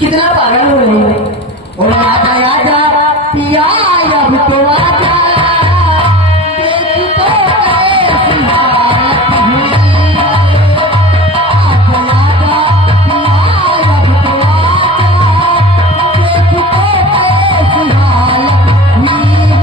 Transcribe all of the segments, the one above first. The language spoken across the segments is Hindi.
कितना पागल हो रही है। और आजा आजा पिया अब तो आजा, देख तो कैसी हालत हुई है। आजा आजा पिया अब तो आजा, देख तो कैसी हालत हुई है।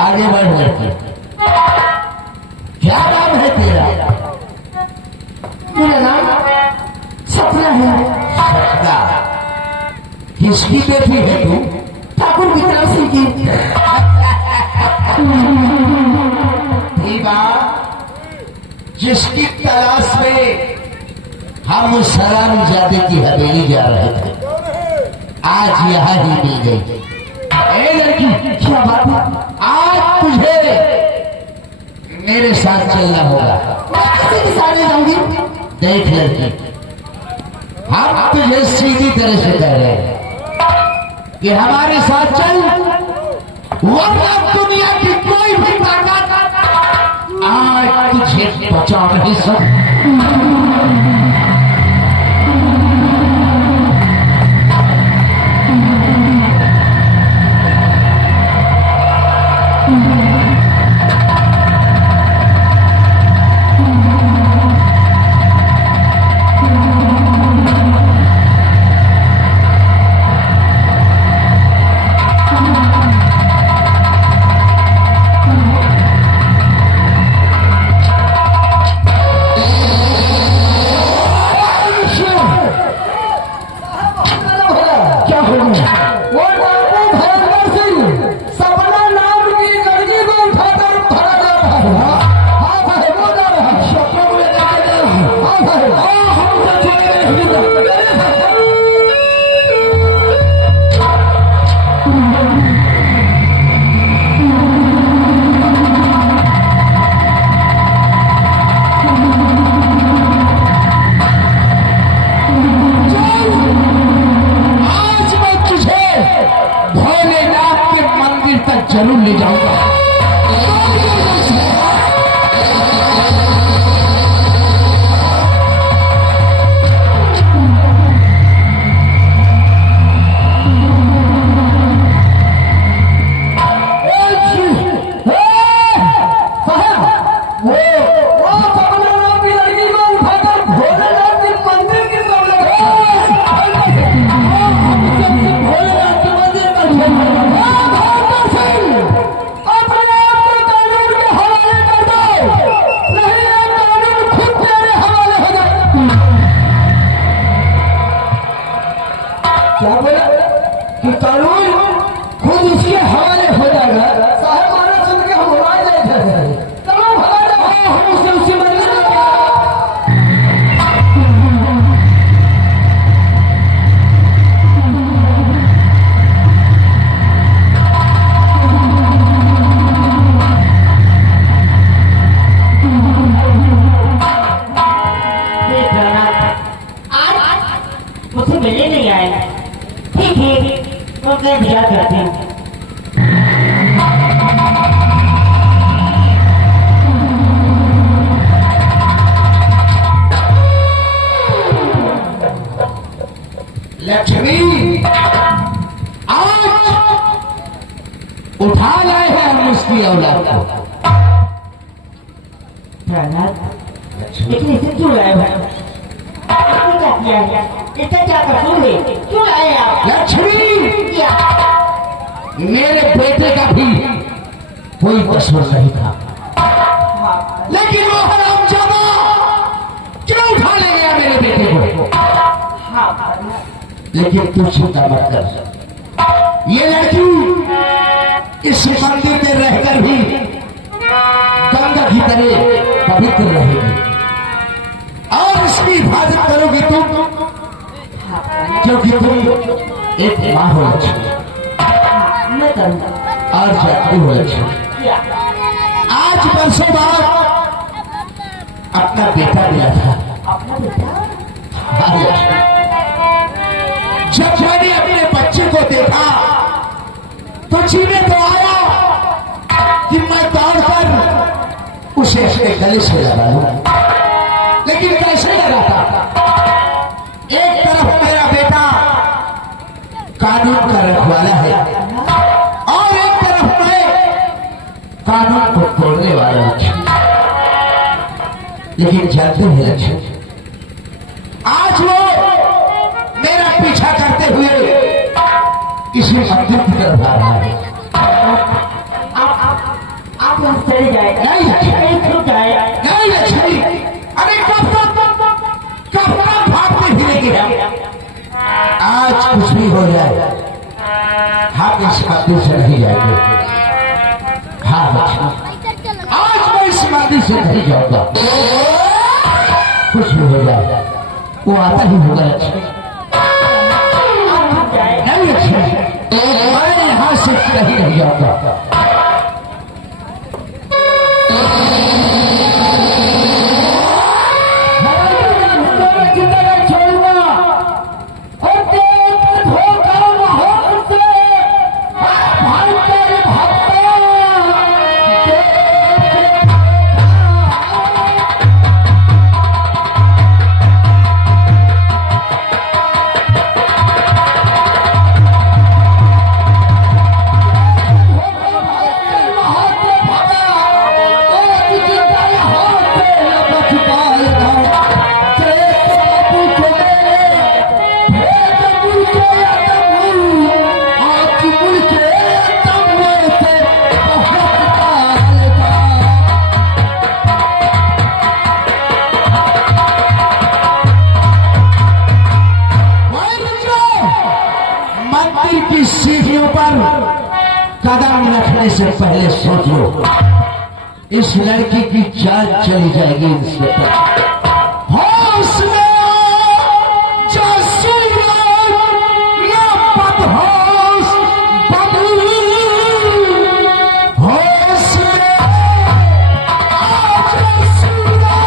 आगे बढ़ लड़की, क्या नाम है तेरा? मेरा नाम सपना है। सपना? किसकी बेटी है तू? ठाकुर विक्रम सिंह की। जिसकी तलाश में हम सलामजादे की हवेली जा रहे थे, आज यहाँ ही मिल गई। ए लड़की, क्या बात है? आज तुझे मेरे साथ चलना होगा। किसी के साथ जाऊंगी? देख लड़की, हम तुझे सीधी तरह से कह रहे हैं कि हमारे साथ चल, वरना दुनिया की कोई भी ताकत आज तुझे बचा नहीं सकती। जरूर ले जाऊंगा। क्या बोला कि कानून खुद उसके हवाले हो जाएगा? साहब मारा सुन के हम उड़ा जाए तमाम हवाले हम उससे मुझे मिलने नहीं आए। ठीक है, तो मैं दिया करती हूँ। लक्ष्मी, आज उठा लाए हैं हम उसकी औलाद को। लेकिन इसे क्यों लाए हैं? क्या किया है? इसका क्या कसूर है? क्यों लाए आप? लक्ष्मी, क्या मेरे बेटे का भी कोई कसूर नहीं था, लेकिन वो हरामजादा क्यों उठा ले गया मेरे बेटे को? लेकिन तू चिंता मत कर, ये लड़की इस मंदिर में रहकर भी गंगा की तरह पवित्र रहेगी और इसकी हिफाजत करोगी तुम, क्योंकि तुम एक माँ हो मैं करूंगा और जाती हो। आज बरसों बाद अपना बेटा मिला था। अपना बेटा? हाँ लक्ष्मी, जब मैंने अपने बच्चे को देखा तो जी में तो आया कि मैं दौड़कर उसे अपने गले से लगा लूं, लेकिन कैसे लगाता? एक तरफ मेरा बेटा कानून का रखवाला है और एक तरफ मैं कानून को तोड़ने वाला हूं। लेकिन जानते हैं लक्ष्मी, आज वो मेरा पीछा करते हुए इसी मंदिर की तरफ आ रहा है। आप यहाँ चले जाए। नहीं लक्ष्मी, रुक जाए। नहीं लक्ष्मी, अरे कब तक भागते फिरेंगे हम? आज कुछ भी हो जाए हम इस मंदिर से नहीं जाएंगे। हाँ लक्ष्मी, आज मैं इस मंदिर से नहीं जाऊंगा। कुछ भी हो जाए वो आता ही होगा लक्ष्मी। नहीं लक्ष्मी, मैं यहां से कहीं नहीं जाऊंगा। मंदिर की सीढ़ियों पर कदम रखने से पहले सोच लो, इस लड़की की जान चली जाएगी इंस्पेक्टर। होश में जो सूरज या बदहोश बदली, होश में जो सूरज।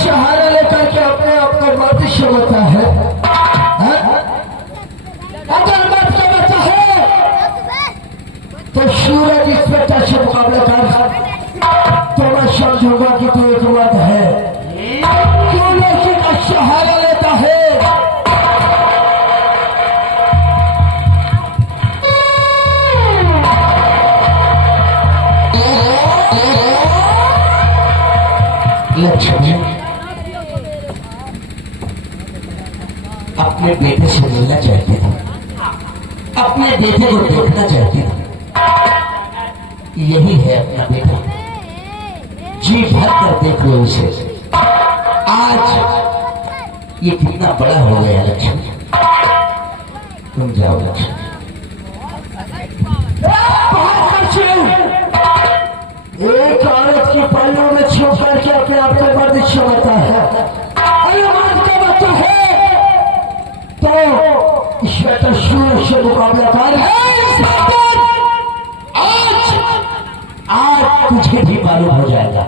सहारा लेकर के अपने आप को मनुष्य होता है। अगर मत का बच्चा है तो सूरज इंस्पेक्टर से मुकाबला कर, तो मैं समझूंगा कि तू एक बात है। क्यों लड़की का सहारा लेता है? लक्ष्मी, अपने बेटे से मिलना चाहती थी, अपने बेटे को देखना चाहती थी। यही है अपना बेटा, जी भर कर देख लो उसे। आज ये कितना बड़ा हो गया लक्ष्मी। तुम जाओ लक्ष्मी। एक औरत के पल्लों में छुप करके अपने आप को मर्द समझता है। अरे मर्द का बच्चा है तो इसमें तो सूरज से मुकाबला कर है। आज तुझे भी मालूम हो जाएगा,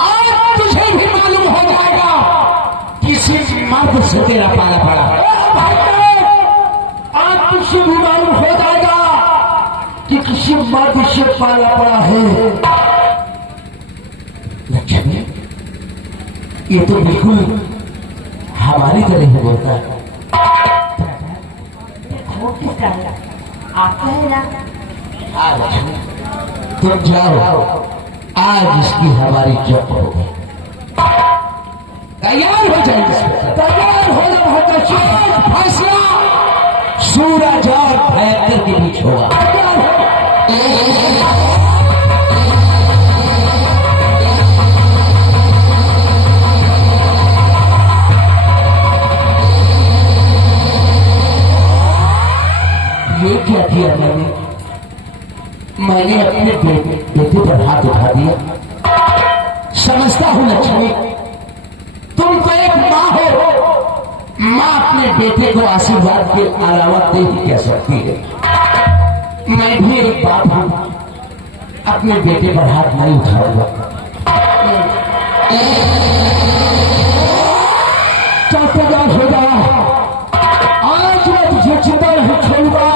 आज तुझे भी मालूम हो जाएगा किसी मर्द से तेरा पाला पड़ा। आज तुझे भी मालूम हो जाएगा कि किसी मर्द से पाला पड़ा है। लक्ष्मी, ये तो बिल्कुल हमारी तरह ही बोलता है। आता है ना? हाँ लक्ष्मी, तुम जाओ, आज इसकी हमारी जब हो गई। तैयार हो जाइए, तैयार हो जाओ। फैसला सूरज और भयंकर के बीच होगा। ये क्या किया मैंने अपने बेटे पर हाथ उठा दिया। समझता हूं लक्ष्मी, तुम तो एक माँ हो, माँ अपने बेटे को आशीर्वाद के अलावा दे ही कह सकती है। मैं भी एक बाप हूं, अपने बेटे पर हाथ नहीं उठाऊंगा। चौकीदार हो जाओ, आज मैं तुझे चिंता नहीं छोड़ूंगा।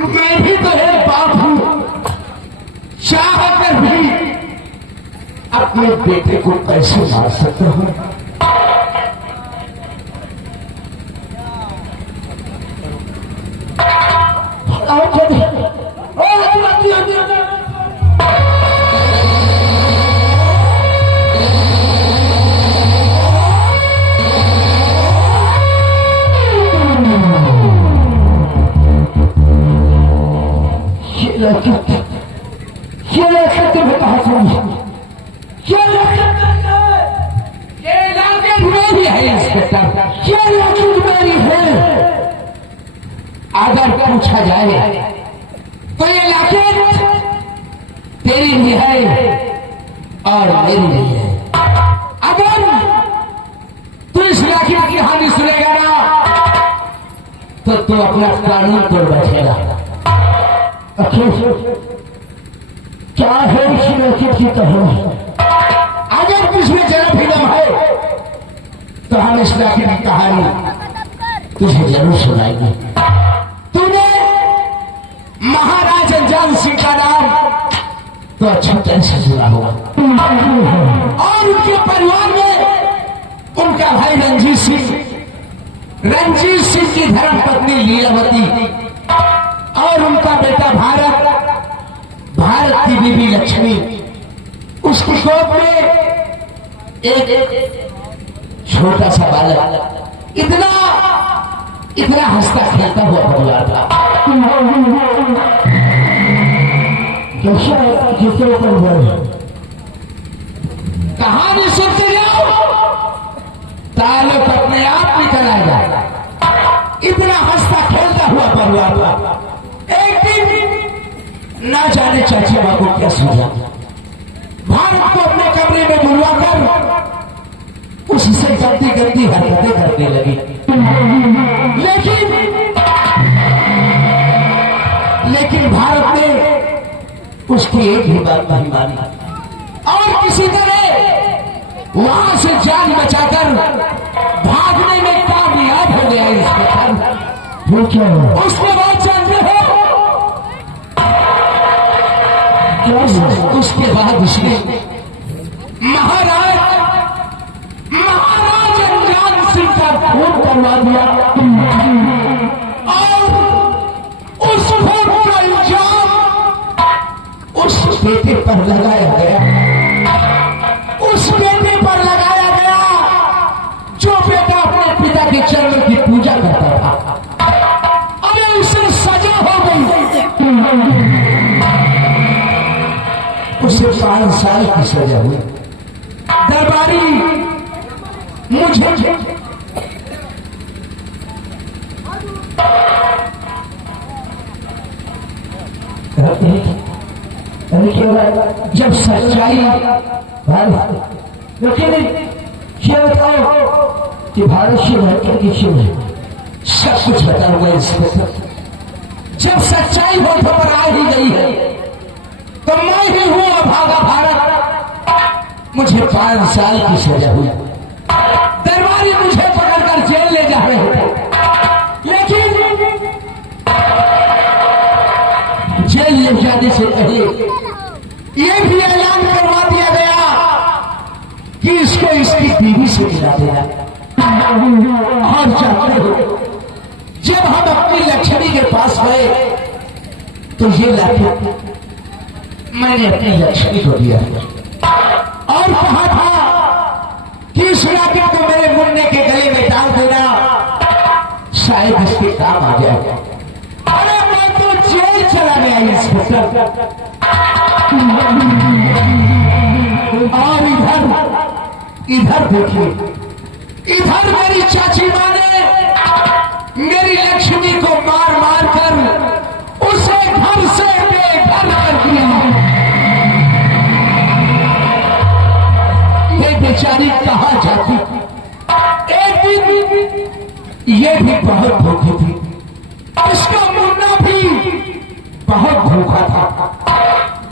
मैं भी तो एक बाप हूं, चाह कर भी अपने बेटे को कैसे मार सकता हूं। अगर पूछा जाए तो ये लाकेट तेरी भी है और मेरी भी है। अगर तू इस लाकेट की हानि सुनेगा ना तो तू अपना कानून पर बैठेगा। क्या है इस लाकेट की कहानी? अगर तुझमें जरा भी दम है तो हम इस लाकेट की कहानी तुझे जरूर सुनाएंगे। तूने महाराज अनजान सिंह का नाम तो अच्छा तरह से सुना होगा, और उनके परिवार में उनका भाई रंजीत सिंह की धर्म पत्नी लीलावती और उनका बेटा भारत की बीबी लक्ष्मी। उसकी गोद में एक छोटा सा बालक इतना हंसता खेलता हुआ परिवार था। कहानी सुनते जाओ, ताल्लुक अपने आप निकल आएगा। इतना हंसता खेलता हुआ परिवार था। एक दिन ना जाने चाची माँ को क्या सूझा, भारत को अपने कमरे में बुलवाकर उसी से गंदी हरकतें करने लगी। लेकिन भारत ने उसकी एक ही बात नहीं मानी और किसी तरह वहां से जान बचाकर भागने में कामयाब हो गया। उसके बाद जानते हो उसके बाद उसने महाराज अनजान सिंह का खून करवा दिया और उस खून का इल्जाम उस बेटे पर लगाया गया। उस बेटे पर लगाया गया जो बेटा अपने पिता के चरणों की पूजा करता था। अरे उसे सजा हो गई, उसे 5 साल की सजा हुई। दरबारी मुझे जब सच्चाई लेकिन ये बताओ कि भारत शिव है क्या शिव है? सब कुछ बताऊंगा इसको। जब सच्चाई होठों पर आ ही गई है तो मैं ही हूं अभागा भारत। मुझे 5 साल की सजा हुई, दरबारी मुझे पकड़कर जेल ले जा रहे थे, लेकिन जेल ले जाने से पहले ये भी ऐलान करवा दिया गया कि इसको इसकी बीवी से मिला देना। और जानते हो, जब हम अपनी लक्ष्मी के पास गए तो ये लाठी मैंने अपनी लक्ष्मी को दिया और कहा था कि इस लाठी को मेरे मुन्ने के गले में डाल देना, शायद इसके काम आ जाएगा। अरे मैं तो जेल चला गया इंस्पेक्टर। और इधर देखिए, इधर मेरी चाची मां ने मेरी लक्ष्मी को मार मार कर उसे घर से बेघर कर दिया। ये बेचारी कहां जाती? एक दिन ये भी बहुत भूखी थी, इसका मुन्ना भी बहुत भूखा था।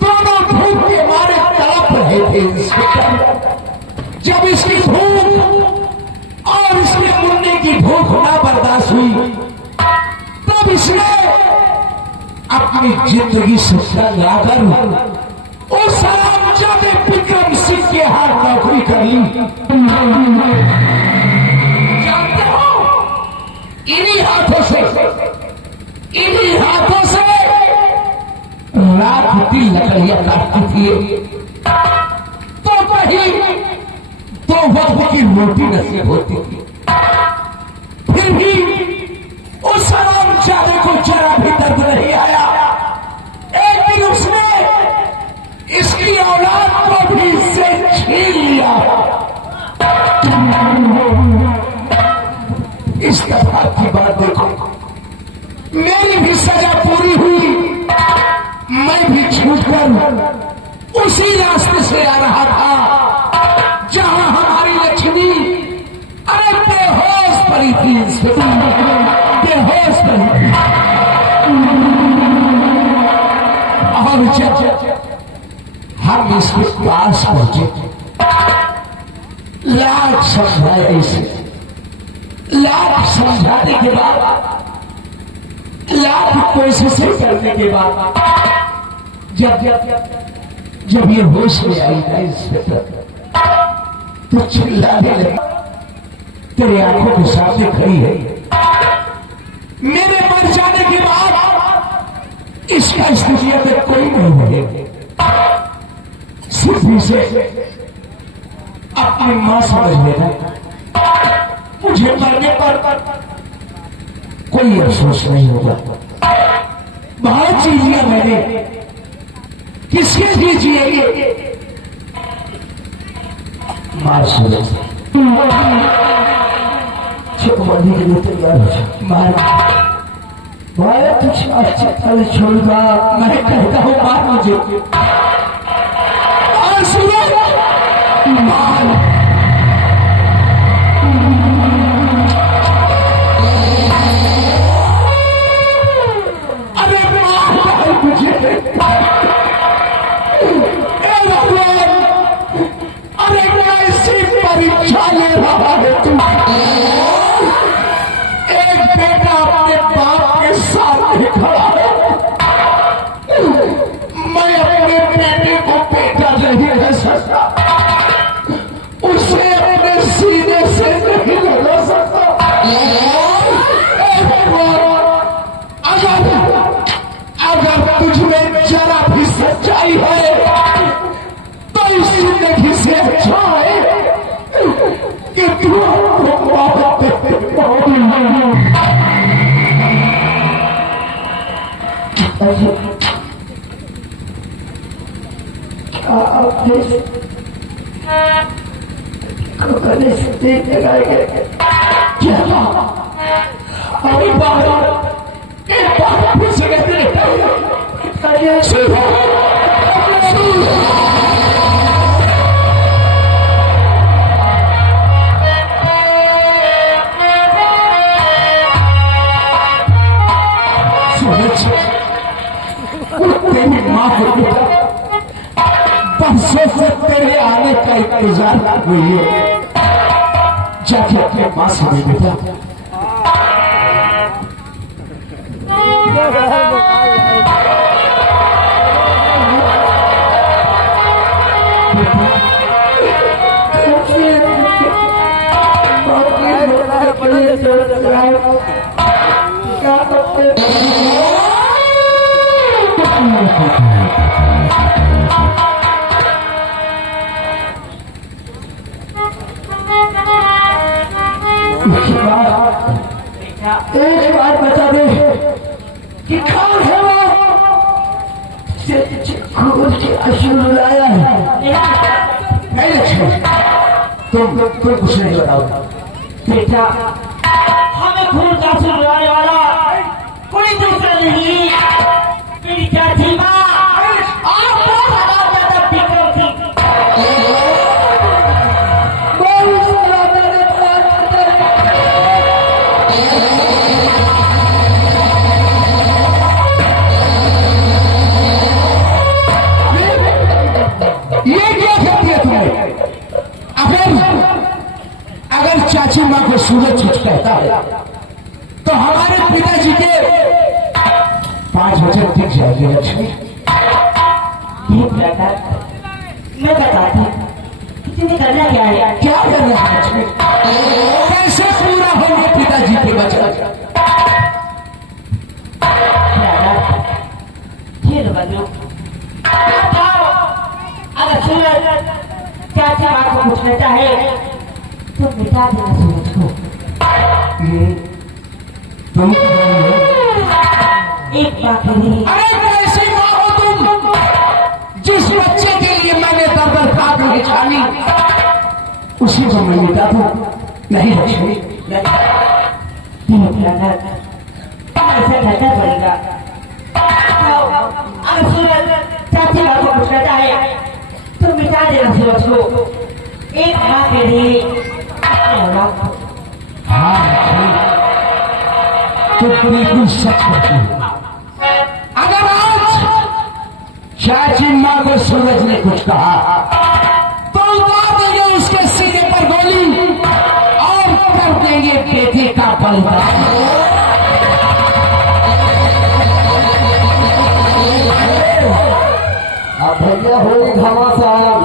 दोनों भूख के मारे तड़प रहे थे। जब इसकी भूख और इसके मुन्ने की भूख ना बर्दाश्त हुई, तब इसने अपनी जिंदगी से संग लाकर उस हरामजादे विक्रम सिंह के हाथ नौकरी कर ली। जानते हो, इन्हीं हाथों से रात दिन लकड़ियां काटती थी, तो कहीं 2 वक्त की रोटी नसीब होती थी। फिर भी उस हरामजादे को जरा भी दर्द नहीं आया। एक दिन उसने इसकी औलाद को भी इससे छीन लिया। इस दफा की बात देखो, मेरी भी सजा पूरी हुई, मैं भी छूटकर उसी रास्ते से आ रहा था जहां हमारी लक्ष्मी अरे बेहोश पड़ी थी, बेहोश पड़ी थी। और जब हम इसके पास पहुंचे, लाख समझाए इसे, लाख समझाने के बाद, लाख कोशिशें करने के बाद जब ये होश में आई ना इंस्पेक्टर, तो चिल्लाने लगी। तेरे आंखों के सामने खड़ी है, मेरे मर जाने के बाद इसका स्थिति में कोई नहीं बनेगा। सिर्फ इसे अपनी मां समझ लेना। मुझे मरने पर कोई अफसोस नहीं होगा। बहुत चीजें मैंने किसके लिए जिएंगे? मार सूरज चुपवानी के लिए तैयार हो जाए। मार तुझे अच्छा फल छोड़गा, मैं कहता हूं मार मुझे। और सूरज मार। अरे मार मुझे। अरे कैसी परीक्षा ले रहा है तू? एक बेटा अपने बाप के साथ खड़ा है। मैं अपने बेटे को बेटा नहीं कह सकता, उसे अपने सीने से नहीं लगा सकता। अगर तुझमें जरा भी सच्चाई है तो इस जिंदगी से अच्छा है कि तू अभी बाहर एक बार फिर से कहते हैं तेरी माँ को बरसों से तेरे आने का इंतजार कर रही है। जाके अपने माँ से मिल बेटा। एक बार बता दे कि कौन है वो खून के आंसू रुलाया है? नहीं लक्ष्मी, तुम कुछ नहीं बताओ बेटा। हमें खून का आंसू रुलाने वाला कोई दूसरा नहीं, मेरी चाची माँ। आप बहुत ज्यादा बिगड़ थी। चाची माँ को सूरज कुछ कहता है तो हमारे पिताजी के 5 वचन दिख जाएगी लक्ष्मी। मैं बताती तुझे करना क्या है? क्या करना है लक्ष्मी? कैसे पूरा होंगे पिताजी के वचन? अगर सूरज चाची माँ को कुछ कहता है तो मिटा देना सूरज को। तुम एक बात नहीं। अरे कैसी माँ हो तुम, जिस बच्चे के लिए मैंने दर खाद नहीं छानी उसी को मैं मिटा दूं? नहीं लक्ष्मी, ऐसा करना पड़ेगा। अगर सूरज चाची माँ को कुछ कहता है तो मिटा देना सूरज को। एक माँ के लिए तो बिल्कुल सच कहती है। अगर आज चाची माँ को सूरज ने कुछ कहा तो उतार देंगे उसके सीने पर गोली और कर देंगे बेटे का बलिदान। अब भैया होली घमासान,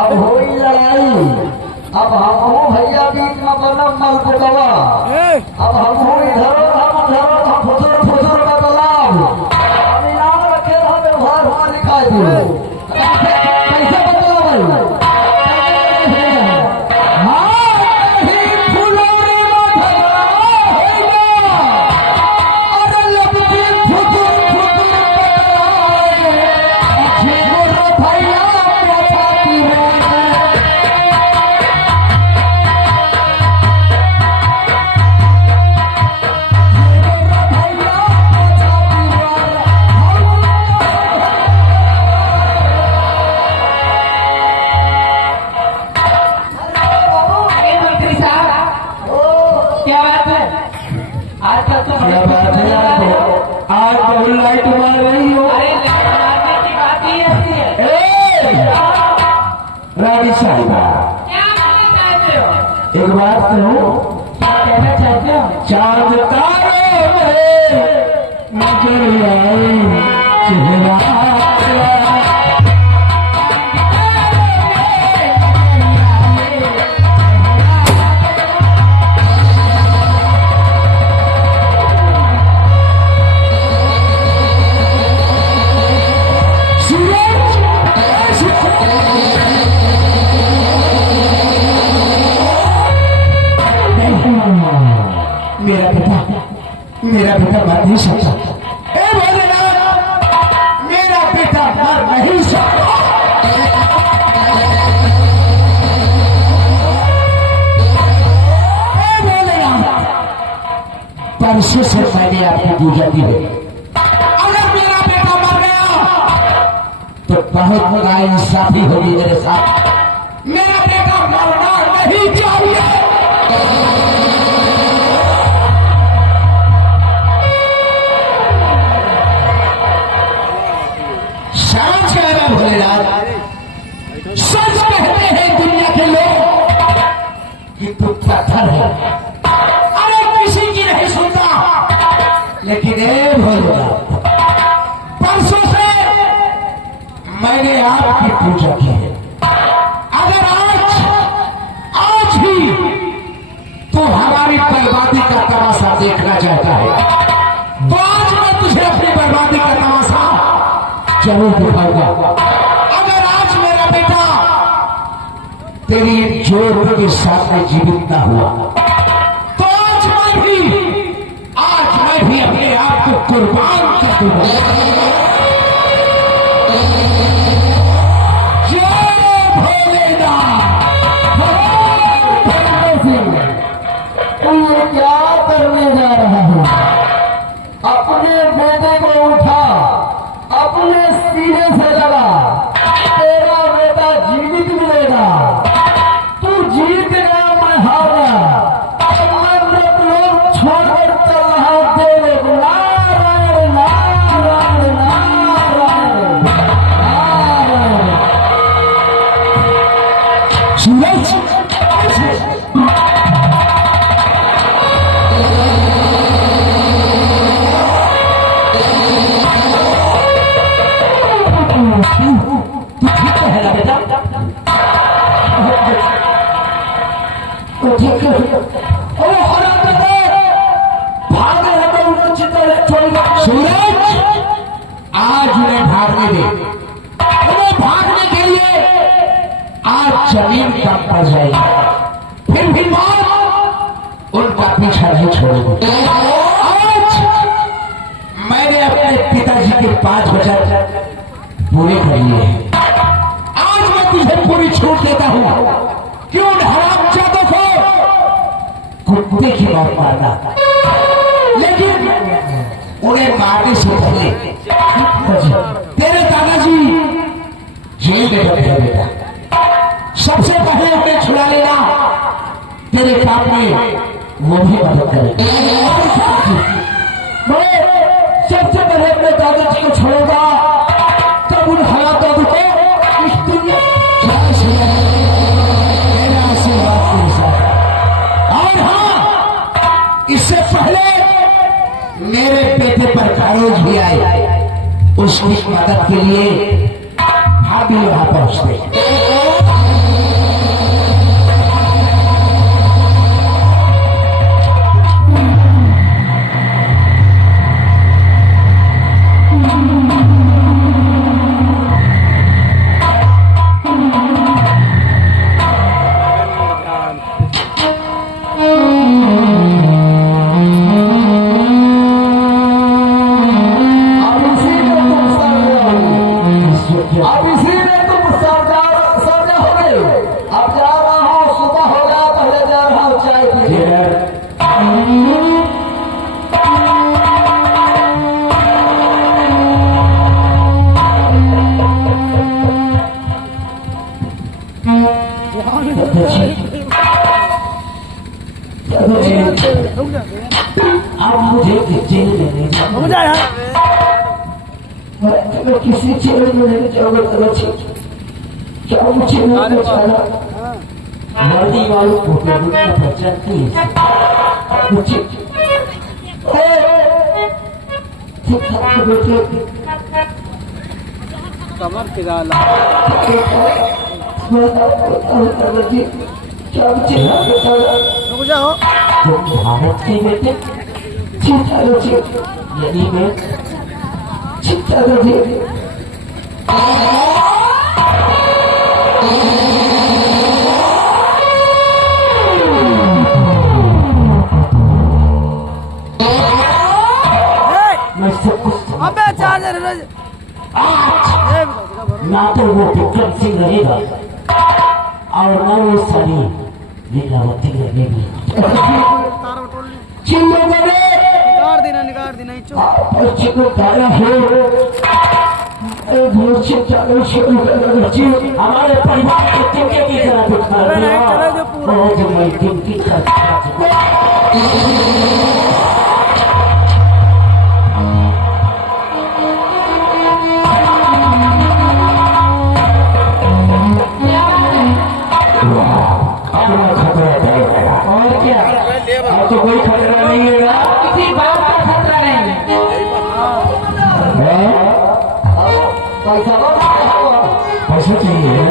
अब होली लड़ाई, अब हम भैया बीच में बनम मल को दवा। अब हम इधर हम फुसुर फुसुर का तालाब, अब इनाम रखे रहा व्यवहार हुआ दिखाई दो। कैसे बदला भाई? आज बहुत लाइट मार रही हो। रानी साहिबा, एक बात कहो, कहना चाहते हो? चांद तारों में नजर आई चेहरा। मेरा बेटा मर नहीं सकता। मेरा बेटा मर नहीं सकता। परसों से मैंने आपको पूजा दी है। अगर मेरा बेटा मर गया तो बहुत नाइंसाफी होगी मेरे साथ। मेरा बेटा मरना नहीं चाहिए। सच कह रहा भोलेनाथ, सच कहते हैं दुनिया के लोग कि तू पत्थर है। अरे किसी की नहीं सुनता, लेकिन ये भोलेनाथ, परसों से मैंने आपकी पूजा की है। अगर आज ही तू हमारी बर्बादी का तमाशा देखना चाहता है, तो आज मैं तुझे अपनी बर्बादी का तमाशा जरूर दिखाऊंगा। अगर आज मेरा बेटा तेरी जोर के सामने जीवित ना हुआ, तो आज मैं भी अपने आप को कुर्बान कर दूंगा। तू ये क्या करने जा रहा है? अपने बेटे को उठा, अपने सीने से लगा, तेरा बेटा जीवित मिलेगा। तू जीत गया, मैं हारा। मैं मृत लोग छोड़कर चल रहा देव। नारायण नारायण नारायण नारायण। सूरज सूरज, आज उन्हें भागने दे। उन्हें भागने के लिए आज जमीन कम पड़ जाएगी, फिर भी मौत उनका पीछा नहीं छोड़ेगी। आज मैंने अपने पिताजी के 5 वचन पूरे कर लिए हैं। आज मैं तुझे पूरी छूट देता हूं कि उन हरामजादों को कुत्ते की मौत मारना, लेकिन उन्हें मारने से पहले तेरे दादाजी जेल में बैठे हैं बेटा। सबसे पहले उन्हें छुड़ा लेना, तेरे काम में वो भी मदद करे। मैं सबसे पहले अपने दादाजी को छोड़ूंगा, तब उन हराम दादू को इस दुनिया मेरा आशीर्वाद के साथ। और हाँ, इससे पहले मेरे बेटे पर कारोज भी आए, उसकी मदद के लिए भाभी वहां पहुंचते। अब इसी में तुम सजा हो गए। अब जा रहा हूँ, सुबह हो गया, पहले जा रहा हूँ चाय पीने। अब मुझे जेल में नहीं जाना, मैं किसी जेल में नहीं जाऊंगा। क्या मुझे नहीं बचाना? मर्दी वालों को बचाती है मुझे। कमर फिराला क्या मुझे रुक जाओ। तुम भारत के बेटे, यदि मैं मैं सब कुछ अबे चार्जर ना तो वो विक्रम सिंह रहेगा और ना वो सारी लीलावती रहेगी। चिल्लो बने निकाल देना चिल्लो गाया हो हमारे परिवार को तिनके की तरह दिखा दिया बहुत मैं तिनकी और क्या अब तो कोई खतरा नहीं है किसी बात का खतरा नहीं पैसा चाहिए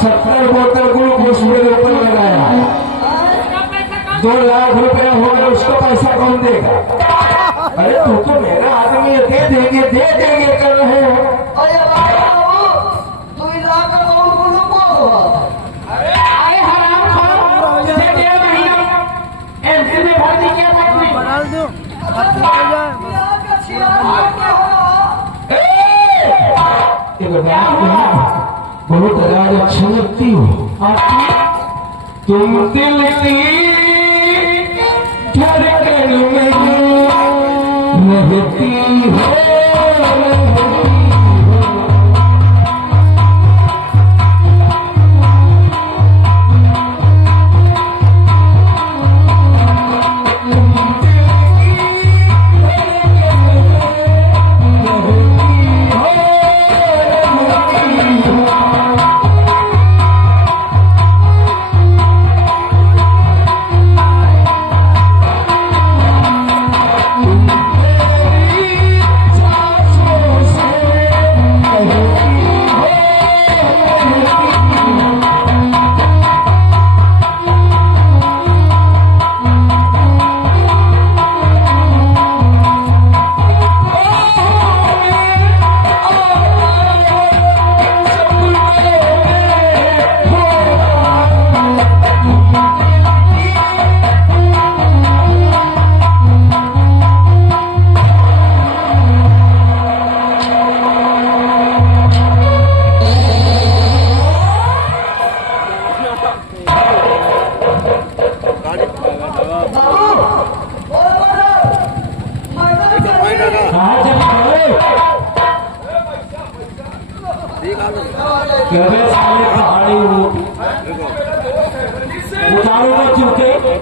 सरकार बोतल ग्लूकोज मेरे ऊपर लगाया है 2 लाख रुपया हो गया उसको पैसा कौन देगा अरे तू तो मेरा आदमी है दे देंगे कर रहे हो अरे हराम खाओ जिसे 1.5 महीना एमसी में भर्ती किया था बहुत राज अच्छी लगती हो तुम दिल की धड़कन में रहती हो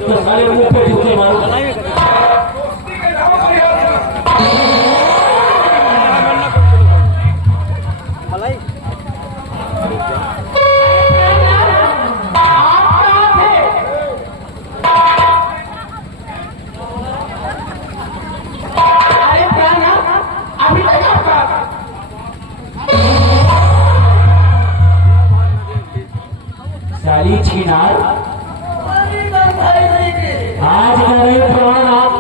तो साले मुंह पे जूते मारो साली छिनार आज करे प्राण आप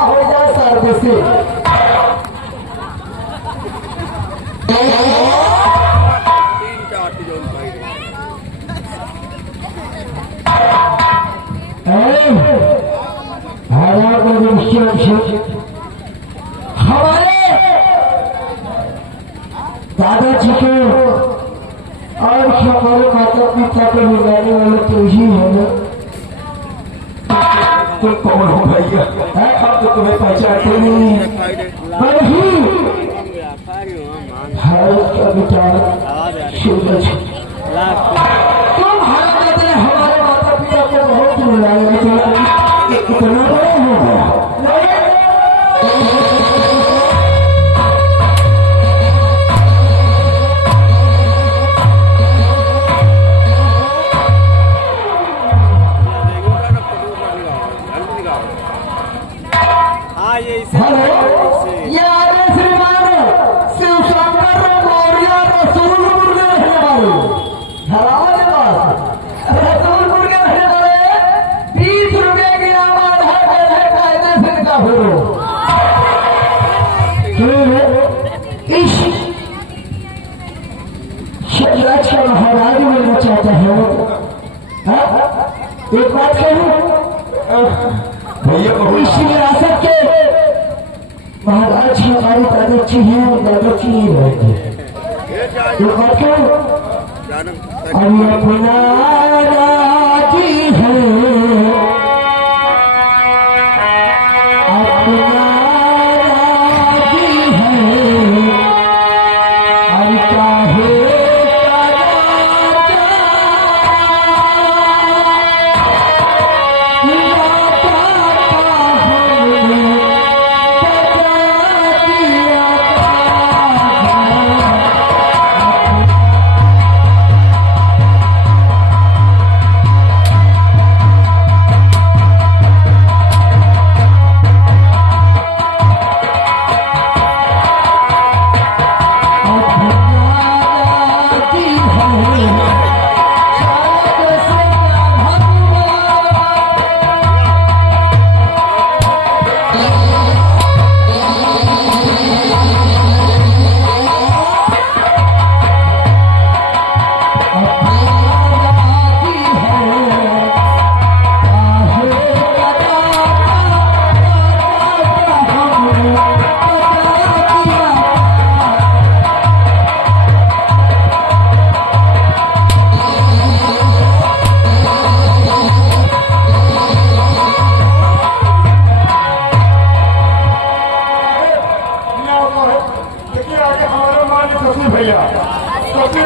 हो जाए सर्विस हमारे दादाजी को और हमारे माता पिता को मिलाने वाले तो ही है तुम कौन हो भैया हम तो तुम्हें पहचानते नहीं है का विचार सूरज तुम हमारे माता पिता को बहुत मिलाया इतना बड़ा हो गया महाराज बनना चाहते चाहिए दादा चाहिए रहते तो कहते अभी अपना राजी है अपना राजी है अरे काहे का राजा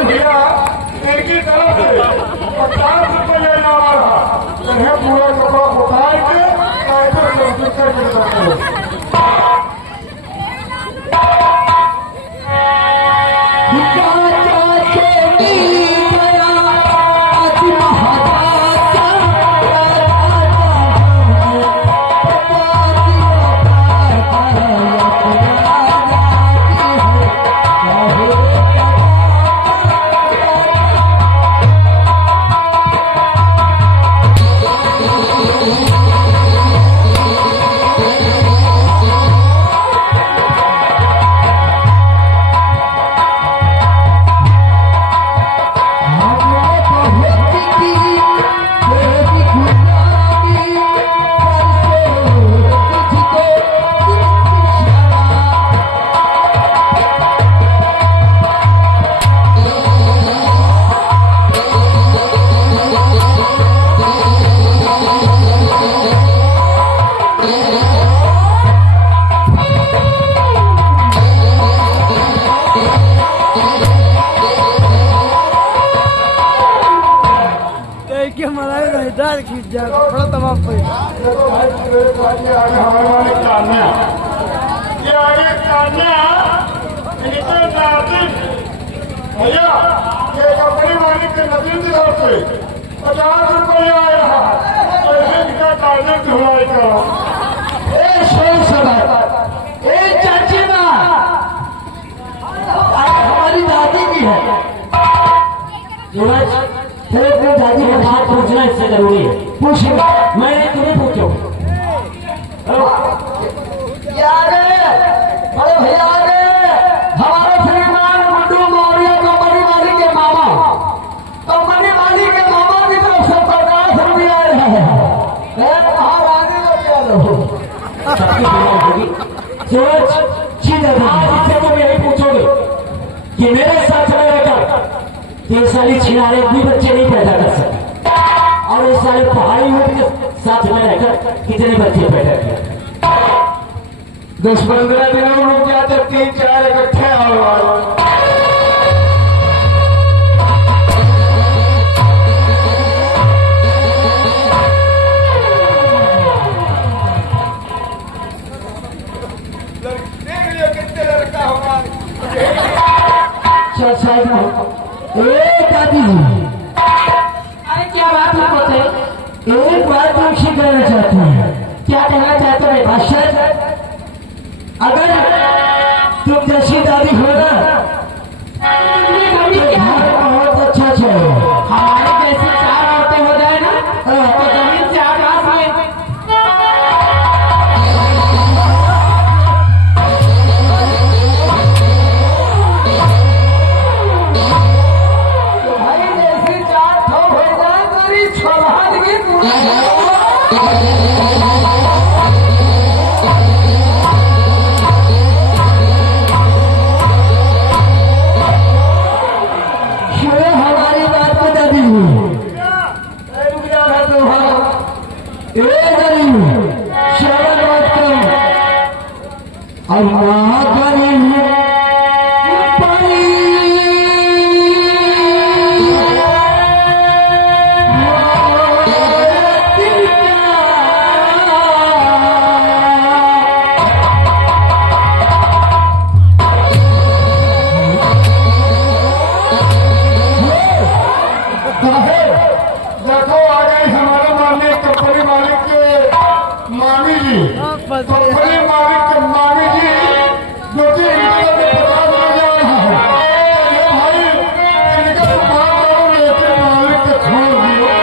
भैया एक ही तरफ से 50 रुपये इनाम रहा इन्हें पूरा कपड़ा उतार के दाल खींच जाएगा थोड़ा तमाम पे हमारे वाले कान्या ये आगे कान्या इनके नातिन भैया ये कंपनी मालिक के नतीन की तरफ से 50 रुपये आया है तो इनका कान्या धुलाई करो चाची माँ हमारी दादी की है फिर अपनी दादी का बात पूछना इससे जरूरी है पूछिए मैंने तुम्हें पूछो अरे भैया हमारे श्रीमान गुड्डू मौर्य कंपनी वाली के मामा की तरफ से 50 रुपया आ रहा है महारानी को क्या लो सोच आज इससे तुम यही पूछोगे कि मेरे साथ में रहकर 3 साली छिनारे भी बच्चे नहीं पैदा कर सकते और इस साल पहाड़ी होने के साथ में रहकर कितने बच्चे पैदा किए 10-15 दिनों में रुक जाते 3-4 इकट्ठे और दादी जी अरे क्या बात है पोते एक बात तुमसे कहना चाहती हूँ क्या कहना चाहते हो बादशाह अगर तुम जैसी दादी हो ना बहुत अच्छा चाहिए हमारे जैसी 4 औरतें हो जाए ना तो जमीन से आकाश में शरण मत करो और ना करें देखो आ गए हमारे मालिक कंपनी मालिक के मामी जी कंपनी मालिक के मामी जी जो कि इनका भी 50 में जा रहा है तो ये भाई इनका दुकान करो लेके मालिक के छोड़ दियो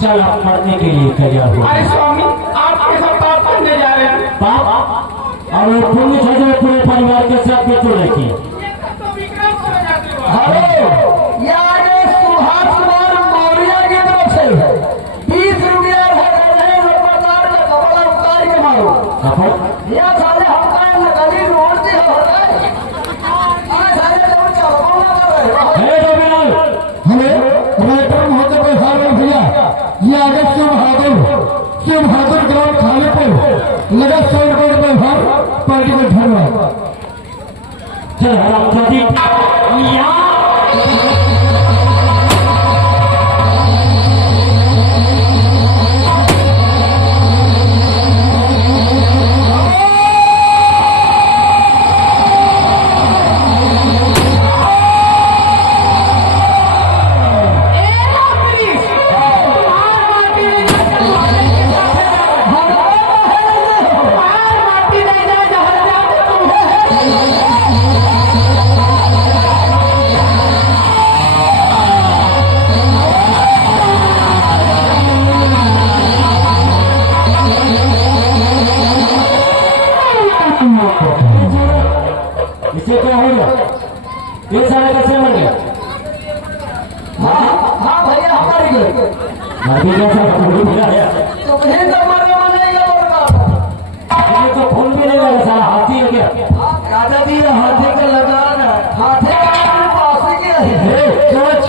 चल आप मरने के लिए तैयार हो। अरे स्वामी आप कैसा पाप करने जा रहे हैं? पाप और वो पुलिस है जो पूरे परिवार के साथ में तो रहती है। तो विक्रम हो जाते हो। हेलो, ये आगे सुहास कुमार मौर्य की तरफ से है। 20 रुपया है रुपयादार का कपड़ा उतार के मारो। या साले हमका नकली नोट से हो रहा है। साले लोग चलो ना कर रहे हे रविलाल, हमें काम होते कोई हार नहीं भैया। ये आगे शिव बहादुर ग्राउंड खाने पर लगा 100 रुपये में भार पार्टी को धन्यवाद। चल हराम जाती इससे क्या होगा? ये सारे कैसे मर गए? हाँ भैया हमारी गई अभी कैसा फूल मिला है? तुम्हें तो मरना नहीं ये तो फूल भी नहीं लगा, सारा हाथी है क्या? दादाजी हाथे का लगाना हाथे का पास में क्या है? सोच